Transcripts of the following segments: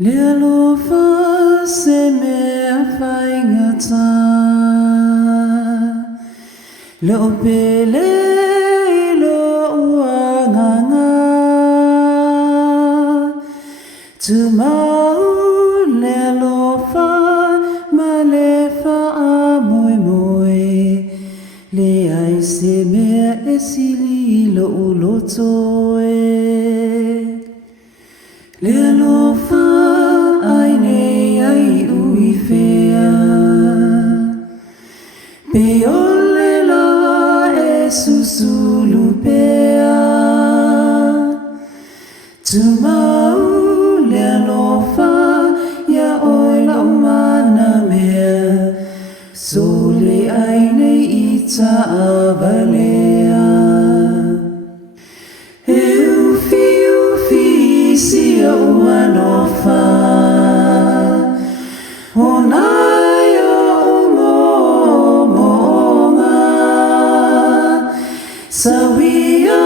Alofa se me afaingata lo pele lo uanganga tumau alofa malefa amoi moi le ai se me esili lo ulotoe alofa Peolela e susulupea Tumau le alofa ya oila umana mea Sole aine ita avalea Ufi si uanofa Onayo Sawia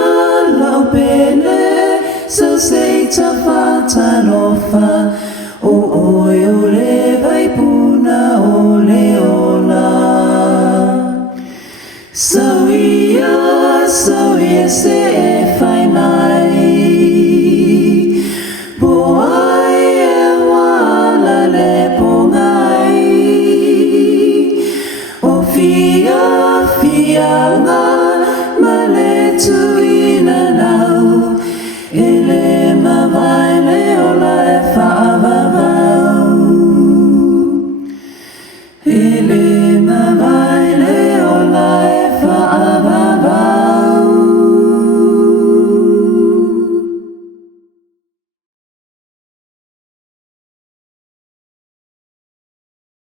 laupele, so say ta fatalofa, oh oh.